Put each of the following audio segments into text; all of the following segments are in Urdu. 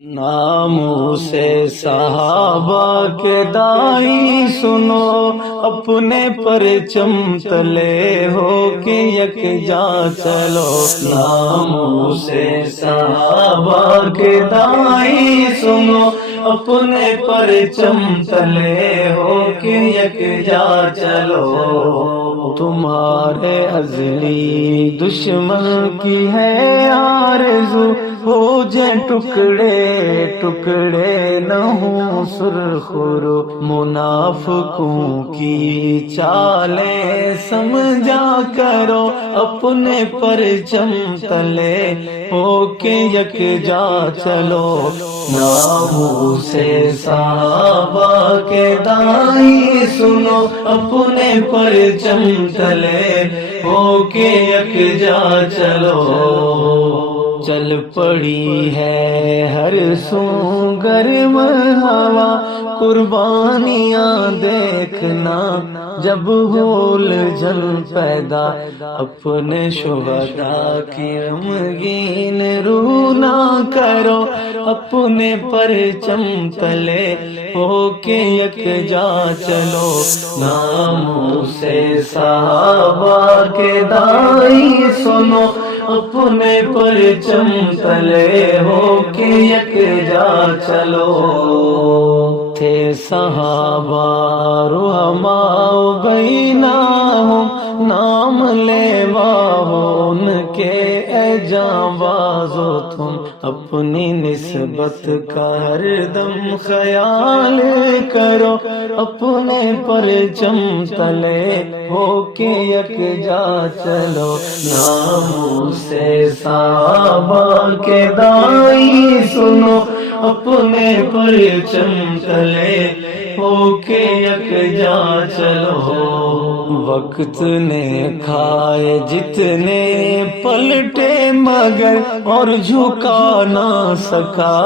ناموں سے صحابہ کے دائی سنو، اپنے پرچم تلے ہو کے یکجا چلو۔ ناموں سے صحابہ کے دائی سنو، اپنے پرچم تلے ہو کے یکجا چلو۔ تمہارے ازلی دشمن کی ہے آرزو، ہو جائیں ٹکڑے ٹکڑے نہ ہوں سرخرو۔ منافقوں کی چالیں سمجھا کرو، اپنے پرچم تلے ہو کے یکجا چلو۔ ناموں سے صحابہ کے دائی سنو، اپنے پرچم تلے ہو کے یکجا چلو۔ چل پڑی ہے ہر سو گرم ہوا، قربانیاں دیکھنا جب ہول جل پیدا۔ اپنے شہداء کی غمگین روح نہ کرو، اپنے پرچم تلے ہو کے یکجا چلو۔ ناموں سے صحابہ کے دائی سنو، اپنے پرچم تلے ہو کے یکجا چلو۔ تھے صحابہ رحماء بینہم، نام لیوا ہو ان کے اے جانبازو تم۔ اپنی نسبت کا ہر دم خیال کرو، اپنے پرچم تلے ہو کے یکجا چلو۔ ناموں سے صحابہ کے دائی سنو، اپنے پرچم تلے ہو کے یکجا چلو۔ وقت نے کھائے جتنے پلٹے مگر اور جھکا نہ سکا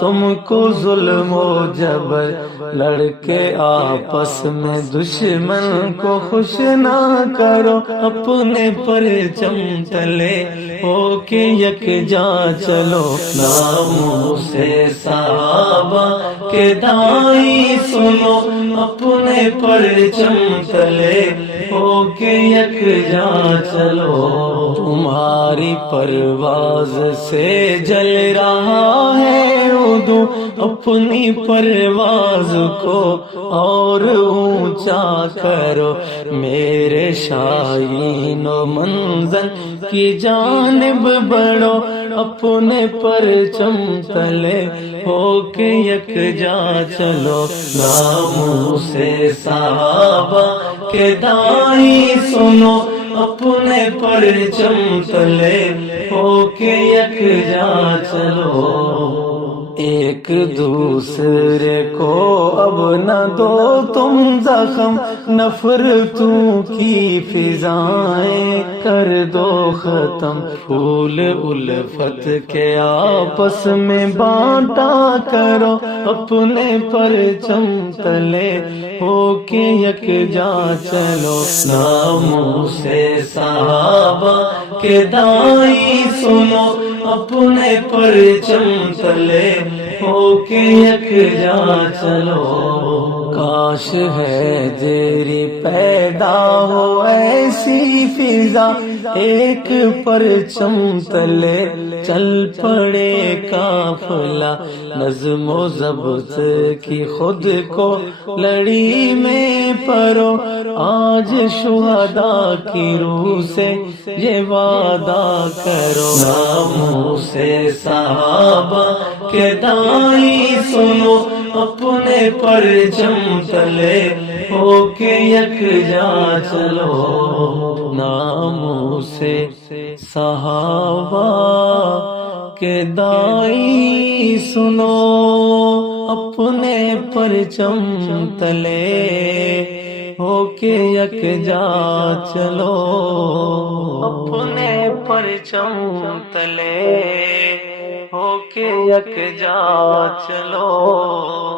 تم کو ظلم و جبر۔ لڑکے آپس میں دشمن کو خوش نہ کرو، اپنے پرچم تلے ہو کے یکجا چلو۔ ناموں سے صحابہ کے دائی سنو، اپنے پرچم تلے ہو کے یکجا چلو۔ تمہاری پرواز سے جل رہا ہے عدو، اپنی پرواز کو اور اونچا کرو۔ میرے شاہین و منزل کی جانب بڑھو، اپنے پرچم تلے ہو کے یکجا چلو۔ ناموں سے صحابہ کے دائی سنو، اپنے پرچم تلے ہو کے یکجا چلو۔ ایک دوسرے کو اب نہ دو تم زخم، نفرتوں کی فضائیں کر دو ختم۔ پھول الفت کے آپس میں بانٹا کرو، اپنے پرچم تلے ہو کے یکجا چلو۔ ناموں سے صحابہ کے دائی سنو، اپنے پرچم تلے ہو کے یکجا چلو۔ کاش ہے تیری پیدا ہو ایسی فضا، ایک پرچم تلے چل پڑے قافلہ۔ نظم و ضبط کی خود کو لڑی میں پرو، آج شہداء کی روح سے یہ وعدہ کرو۔ ناموں سے صحابہ کے دائی سنو، اپنے پرچم تلے ہو کے یکجا چلو۔ ناموں سے صحابہ کے دائی سنو، اپنے پرچم تلے ہو کے یکجا چلو۔ اپنے پرچم تلے ہو کے یکجا چلو۔